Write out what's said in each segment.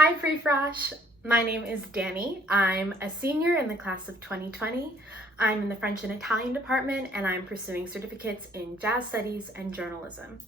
Hi, Free Frosh. My name is Danny. I'm a senior in the class of 2020. I'm in the French and Italian department, and I'm pursuing certificates in jazz studies and journalism.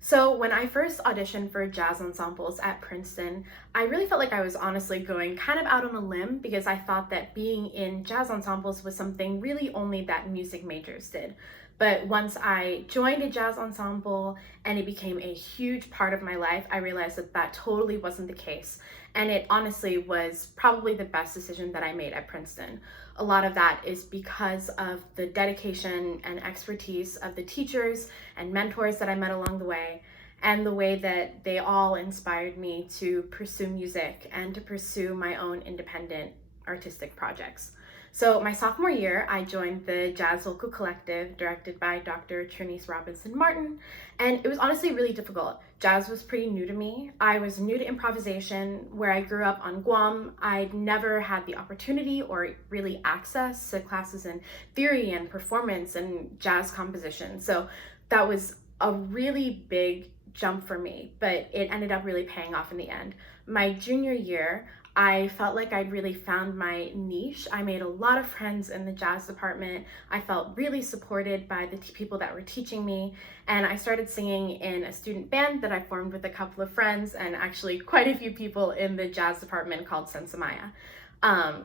So when I first auditioned for jazz ensembles at Princeton, I really felt like I was honestly going kind of out on a limb because I thought that being in jazz ensembles was something really only that music majors did. But once I joined a jazz ensemble and it became a huge part of my life, I realized that that totally wasn't the case. And it honestly was probably the best decision that I made at Princeton. A lot of that is because of the dedication and expertise of the teachers and mentors that I met along the way, and the way that they all inspired me to pursue music and to pursue my own independent artistic projects. So my sophomore year, I joined the Jazz Vocal Collective directed by Dr. Trinice Robinson Martin, and it was honestly really difficult. Jazz was pretty new to me. I was new to improvisation. Where I grew up on Guam, I'd never had the opportunity or really access to classes in theory and performance and jazz composition. So that was a really big jump for me, but it ended up really paying off in the end. My junior year, I felt like I'd really found my niche. I made a lot of friends in the jazz department. I felt really supported by the people that were teaching me, and I started singing in a student band that I formed with a couple of friends and actually quite a few people in the jazz department called Sensamaya.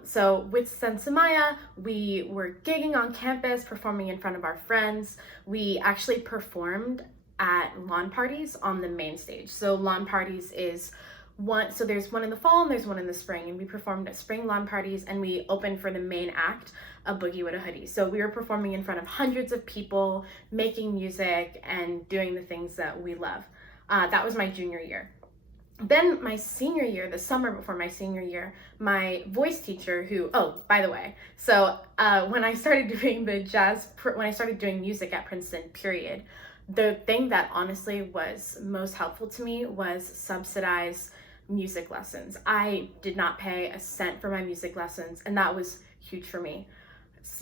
So with Sensamaya, we were gigging on campus, performing in front of our friends. We actually performed at lawn parties on the main stage. So lawn parties is so there's one in the fall and there's one in the spring, and we performed at spring lawn parties, and we opened for the main act, a Boogie with a Hoodie. So we were performing in front of hundreds of people, making music and doing the things that we love. That was my junior year. Then my senior year, the summer before my senior year, my voice teacher by the way, so when I started doing when I started doing music at Princeton, period, the thing that honestly was most helpful to me was subsidized music lessons. I did not pay a cent for my music lessons, and that was huge for me.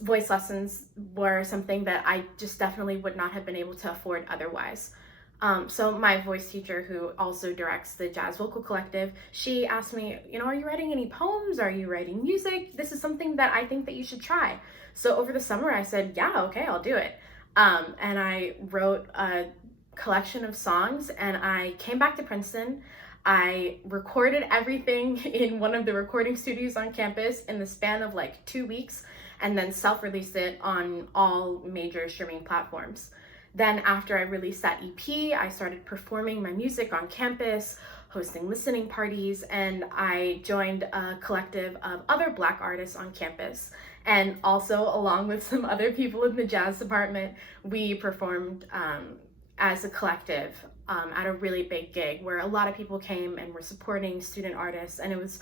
Voice lessons were something that I just definitely would not have been able to afford otherwise. So my voice teacher, who also directs the Jazz Vocal Collective, she asked me, are you writing any poems? Are you writing music? This is something that I think that you should try. So over the summer I said, yeah, okay, I'll do it. And I wrote a collection of songs, and I came back to Princeton. I recorded everything in one of the recording studios on campus in the span of like 2 weeks, and then self-released it on all major streaming platforms. Then after I released that EP, I started performing my music on campus, hosting listening parties, and I joined a collective of other Black artists on campus. And also, along with some other people in the jazz department, we performed as a collective at a really big gig where a lot of people came and were supporting student artists, and it was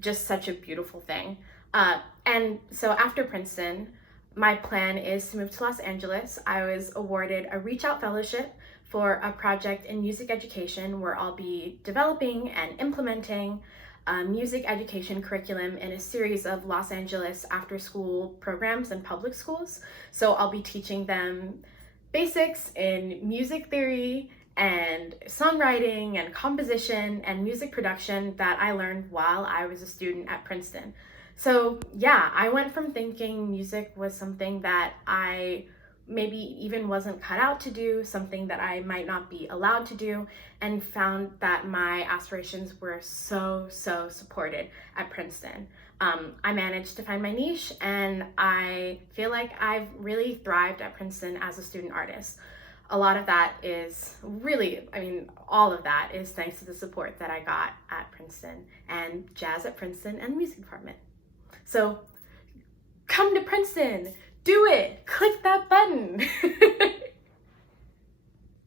just such a beautiful thing. And so after Princeton, my plan is to move to Los Angeles. I was awarded a Reach Out Fellowship for a project in music education where I'll be developing and implementing a music education curriculum in a series of Los Angeles after-school programs and public schools. So I'll be teaching them basics in music theory and songwriting and composition and music production that I learned while I was a student at Princeton. So yeah, I went from thinking music was something that I maybe even wasn't cut out to do, something that I might not be allowed to do, and found that my aspirations were so supported at Princeton. I managed to find my niche, and I feel like I've really thrived at Princeton as a student artist. A lot of that is all of that is thanks to the support that I got at Princeton and Jazz at Princeton and the music department. So come to Princeton, do it, click that button.